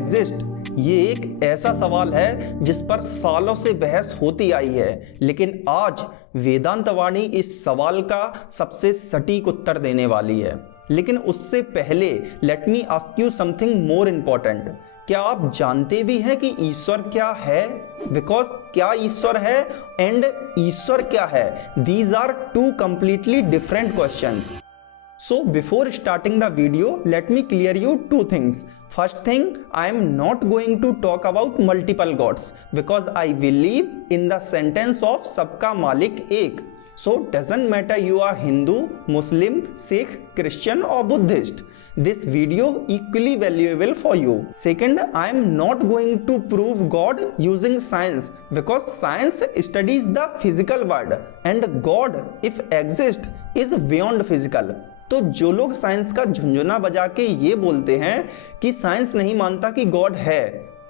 Exist? ये एक ऐसा सवाल है जिस पर सालों से बहस होती आई है, लेकिन आज वेदांत वाणी इस सवाल का सबसे सटीक उत्तर देने वाली है। लेकिन उससे पहले let me ask you something more important. क्या आप जानते भी हैं कि ईश्वर क्या है? बिकॉज क्या ईश्वर है एंड ईश्वर क्या है, these are two completely different questions. So before starting the video, let me clear you two things. First thing, I am not going to talk about multiple gods because I believe in the sentence of सबका मालिक एक. So doesn't matter you are Hindu, Muslim, Sikh, Christian or Buddhist. This video equally valuable for you. Second, I am not going to prove God using science because science studies the physical world and God, if exist, is beyond physical. तो जो लोग science का झुंझुना बजा के ये बोलते हैं कि साइंस नहीं मानता कि गॉड है,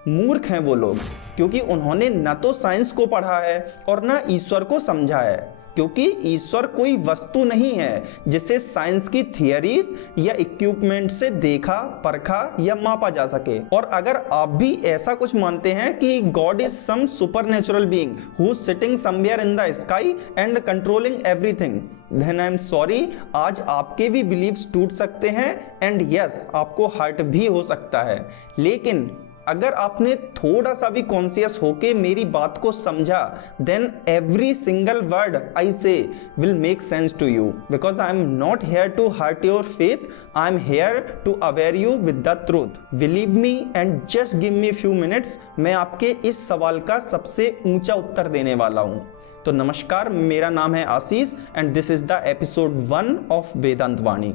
मूर्ख हैं वो लोग, क्योंकि उन्होंने न तो साइंस को पढ़ा है और न ईश्वर को समझा है। क्योंकि ईश्वर कोई वस्तु नहीं है जिसे साइंस की थियरीज या इक्विपमेंट से देखा, परखा या मापा जा सके। और अगर आप भी ऐसा कुछ मानते हैं कि God is some supernatural being who is sitting somewhere in the sky and controlling everything, then I am sorry, आज आपके भी बिलीव्स टूट सकते हैं एंड यस, आपको हर्ट भी हो सकता है। लेकिन अगर आपने थोड़ा सा भी कॉन्शियस होके मेरी बात को समझा, then every single word I say will make sense to you, because I am not here to hurt your faith, I am here to aware you with the truth. Believe me and just give me few minutes, मैं आपके इस सवाल का सबसे ऊंचा उत्तर देने वाला हूं। तो नमस्कार, मेरा नाम है Ashish and this is the episode 1 of Vedant Vani.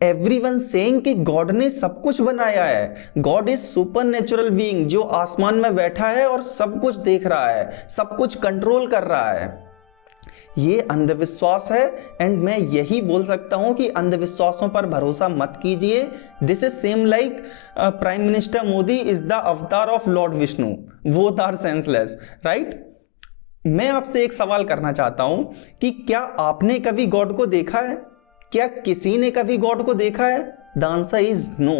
Everyone saying कि गॉड ने सब कुछ बनाया है, God is supernatural being जो आसमान में बैठा है और सब कुछ देख रहा है, सब कुछ कंट्रोल कर रहा है। ये अंधविश्वास है एंड मैं यही बोल सकता हूं कि अंधविश्वासों पर भरोसा मत कीजिए। This is same like prime minister Modi is the avatar of lord Vishnu, both are senseless, right? मैं आपसे एक सवाल करना चाहता हूं कि क्या आपने कभी गॉड को देखा है? क्या किसी ने कभी गॉड को देखा है? The answer is no,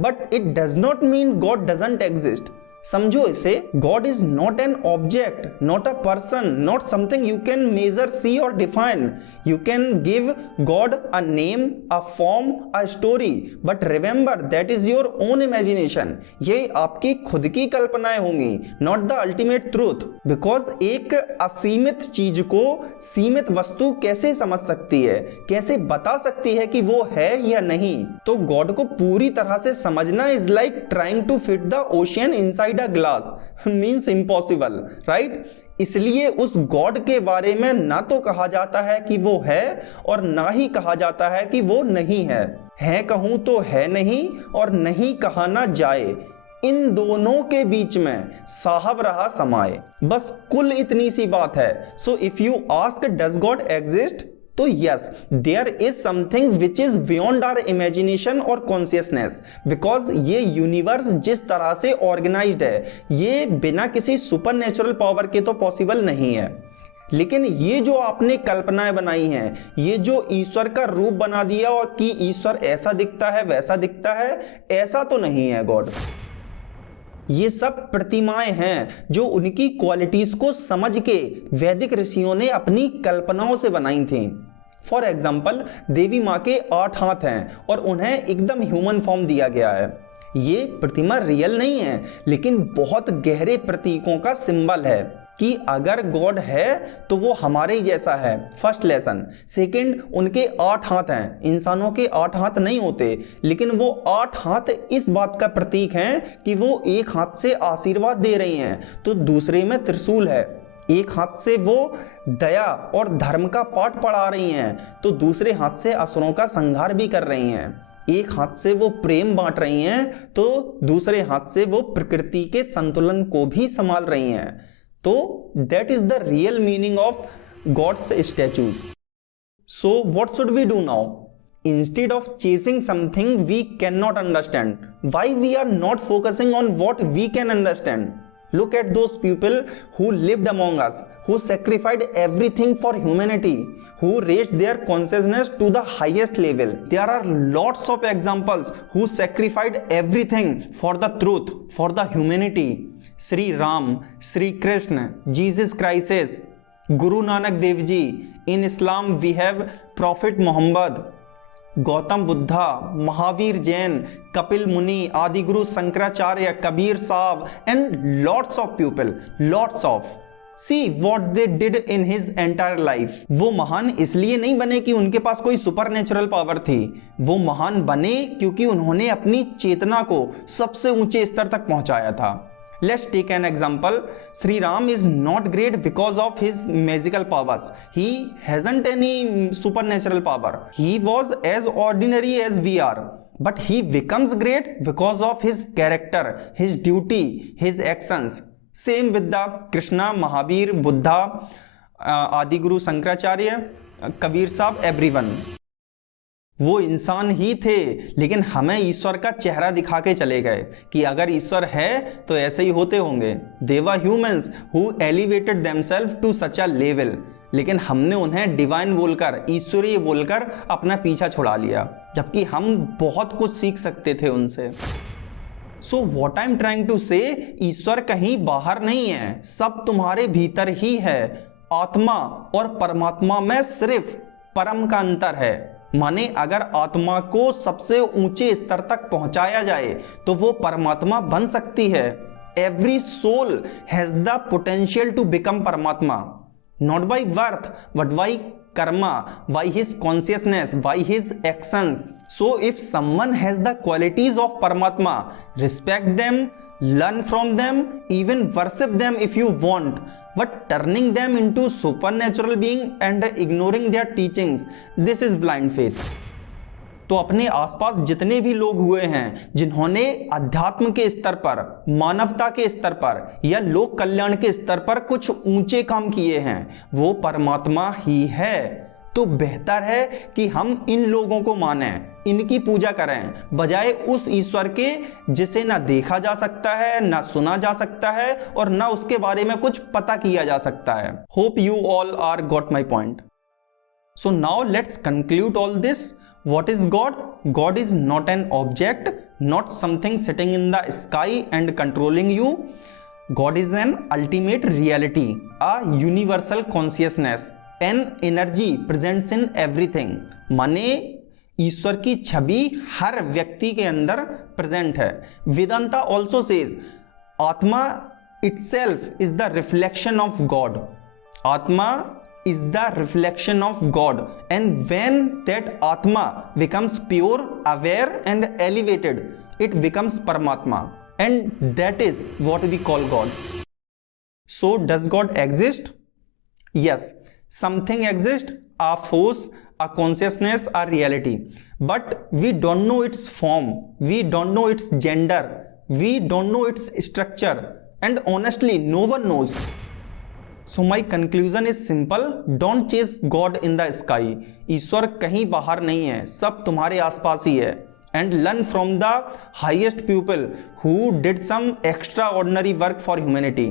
but it does not mean God doesn't exist. समझो इसे, God is not an object, not a person, not something you can measure, see और define. You can give God a name, a form, a story, but remember that is your own imagination. ये आपकी खुद की कल्पनाएं होंगी, not the ultimate truth. Because एक असीमित चीज को सीमित वस्तु कैसे समझ सकती है, कैसे बता सकती है कि वो है या नहीं? तो गॉड को पूरी तरह से समझना is like trying to fit the ocean inside a glass means impossible, right? इसलिए उस गॉड के बारे में ना तो कहा जाता है कि वो है और ना ही कहा जाता है कि वो नहीं है कहूं तो है नहीं और नहीं कहा ना जाए, इन दोनों के बीच में साहब रहा समाए। बस कुल इतनी सी बात है। So if you ask does God exist, तो yes, there is something which is beyond our imagination और कॉन्शियसनेस, बिकॉज ये यूनिवर्स जिस तरह से ऑर्गेनाइज्ड है, ये बिना किसी सुपर नेचुरल पावर के तो पॉसिबल नहीं है। लेकिन ये जो आपने कल्पनाएं बनाई हैं, ये जो ईश्वर का रूप बना दिया और कि ईश्वर ऐसा दिखता है वैसा दिखता है, ऐसा तो नहीं है गॉड। ये सब प्रतिमाएं हैं जो उनकी क्वालिटीज को समझ के वैदिक ऋषियों ने अपनी कल्पनाओं से बनाई थी। फॉर एग्जाम्पल, देवी माँ के 8 हाथ हैं और उन्हें एकदम ह्यूमन फॉर्म दिया गया है। ये प्रतिमा रियल नहीं है, लेकिन बहुत गहरे प्रतीकों का सिंबल है कि अगर गॉड है तो वो हमारे ही जैसा है। First lesson. सेकंड, उनके 8 हाथ हैं, इंसानों के 8 हाथ नहीं होते, लेकिन वो 8 हाथ इस बात का प्रतीक हैं कि वो एक हाथ से आशीर्वाद दे रही हैं, तो दूसरे में त्रिशूल है। एक हाथ से वो दया और धर्म का पाठ पढ़ा रही हैं, तो दूसरे हाथ से असुरों का संहार भी कर रही हैं। एक हाथ से वो प्रेम बांट रही हैं, तो दूसरे हाथ से वो प्रकृति के संतुलन को भी संभाल रही हैं। तो that is the real meaning of God's statues. So what should we do now? Instead of chasing something we cannot understand, why we are not focusing on what we can understand? Look at those people who lived among us, who sacrificed everything for humanity, who raised their consciousness to the highest level. There are lots of examples who sacrificed everything for the truth, for the humanity. Sri Ram, Sri Krishna, Jesus Christ, Guru Nanak Dev Ji. In Islam we have Prophet Muhammad, Gautam Buddha, Mahavir Jain, Kapil मुनि, आदि गुरु शंकराचार्य, कबीर साहब and lots of people, lots of. See what they did in his entire life. वो महान इसलिए नहीं बने कि उनके पास कोई सुपर नेचुरल पावर थी. वो महान बने क्योंकि उन्होंने अपनी चेतना को सबसे ऊंचे स्तर तक पहुंचाया था. Let's take an example. Sri Ram is not great because of his magical powers. He hasn't any supernatural power. He was as ordinary as we are. But he becomes great because of his character, his duty, his actions. Same with the Krishna, Mahavir, Buddha, Adi Guru Shankaracharya, Kabir Sahib, everyone. वो इंसान ही थे, लेकिन हमें ईश्वर का चेहरा दिखा के चले गए कि अगर ईश्वर है तो ऐसे ही होते होंगे. They were humans who elevated themselves to such a level, लेकिन हमने उन्हें डिवाइन बोलकर, ईश्वरीय बोलकर अपना पीछा छुड़ा लिया, जबकि हम बहुत कुछ सीख सकते थे उनसे. So what I am trying to say, ईश्वर कहीं बाहर नहीं है, सब तुम्हारे भीतर ही है. आत्मा और परमात्मा में सिर्फ परम का अंतर है. माने अगर आत्मा को सबसे ऊंचे स्तर तक पहुंचाया जाए तो वो परमात्मा बन सकती है. Every soul has the potential to become paramatma, not by birth but by karma, by his consciousness, by his actions. So if someone has the qualities of paramatma, respect them, learn from them, even worship them if you want, but turning them into supernatural being and ignoring their teachings, this is blind faith. तो अपने आसपास जितने भी लोग हुए हैं जिन्होंने अध्यात्म के स्तर पर, मानवता के स्तर पर या लोक कल्याण के स्तर पर कुछ ऊंचे काम किए हैं, वो परमात्मा ही है. तो बेहतर है कि हम इन लोगों को मानें, इनकी पूजा करें, बजाय उस ईश्वर के जिसे ना देखा जा सकता है, ना सुना जा सकता है और ना उसके बारे में कुछ पता किया जा सकता है. Hope you all are got my point. So now let's conclude all this. What is God? God is not an object, not something sitting in the sky and controlling you. God is an ultimate reality, a universal consciousness, an energy presents in everything. माने ईश्वर की छवि हर व्यक्ति के अंदर present है. Vedanta also says आत्मा itself is the reflection of God. आत्मा is the reflection of God, and when that Atma becomes pure, aware and elevated, it becomes Paramatma, and that is what we call God. So does God exist? Yes, something exists, a force, a consciousness, a reality, but we don't know its form, we don't know its gender, we don't know its structure, and honestly no one knows. So my conclusion is simple, don't chase God in the sky. ईश्वर कहीं बाहर नहीं है, सब तुम्हारे आसपास ही है. And learn from the highest people who did some extraordinary work for humanity.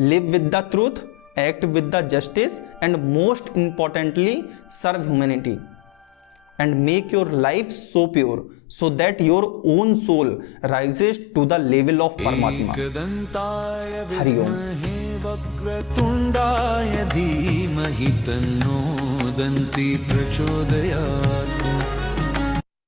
Live with the truth, act with the justice, and most importantly, serve humanity. And make your life so pure, so that your own soul rises to the level of Paramatma. Hari Om. वक्रतुण्डाय धीमहि तन्नो दन्ति प्रचोदयात्.